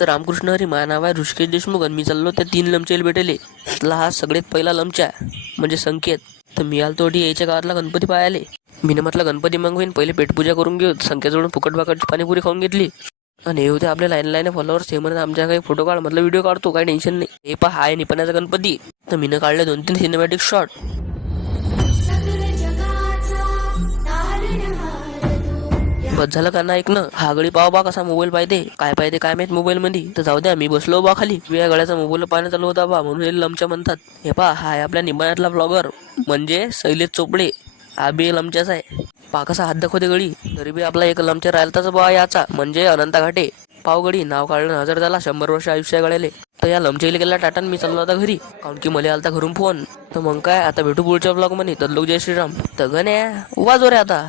तर रामकृष्ण हरी माझं नाव आहे ऋषिकेश देशमुख आणि मी चाललो त्या 3 लमचेला भेटेले. त्यातला हा सगळ्यात पहिला लमचा म्हणजे संकेत. तर मी आलतो यायच्या गावातला गणपती पाहायले. मीनं म्हटलं गणपती मागवीन पहिले पेटपूजा करून घेऊ. संकेतजवळून फुकट बाकटची पाणीपुरी खाऊन घेतली आणि हे होते आपल्या लाईन फॉलोअर्स. हे म्हणत आमच्या काही फोटो काढ. म्हटलं व्हिडिओ काढतो, काही टेन्शन नाही. हे पहा आहे निपण्याचा गणपती. तर मीनं काढले 2-3 सिनेमॅटिक शॉट. बस झालं का ना ऐकणं. हा गडी पाव बा कसा मोबाईल पाहिजे, काय पाहिजे काय माहित मोबाईल मध्ये. तर जाऊ द्या, मी बसलो बा खाली. मी या गड्याचा मोबाईल पाहणं चालू होता बा, म्हणून हे लमच्या म्हणतात. हे पहा हा आहे आपल्या निंबाळ्यातला ब्लॉगर म्हणजे शैलेश चोपडे. हा बी लमच्याच आहे. पा कसा हात दाखवते गडी. तरी बी आपला एक लमच्या राहिलताच बा याचा म्हणजे अनंता घाटे. पाव गडी नाव काढलं हजर झाला. 100 वर्ष आयुष्य गळाले. तर या लमचेला गेला टाटा. मी चाललो होता घरी, काऊन की मला आलता घरून फोन. तर मग काय आता भेटू पुढच्या ब्लॉग मध्ये. तर लोक जय श्रीराम. तर गण्या उभा जो रे आता.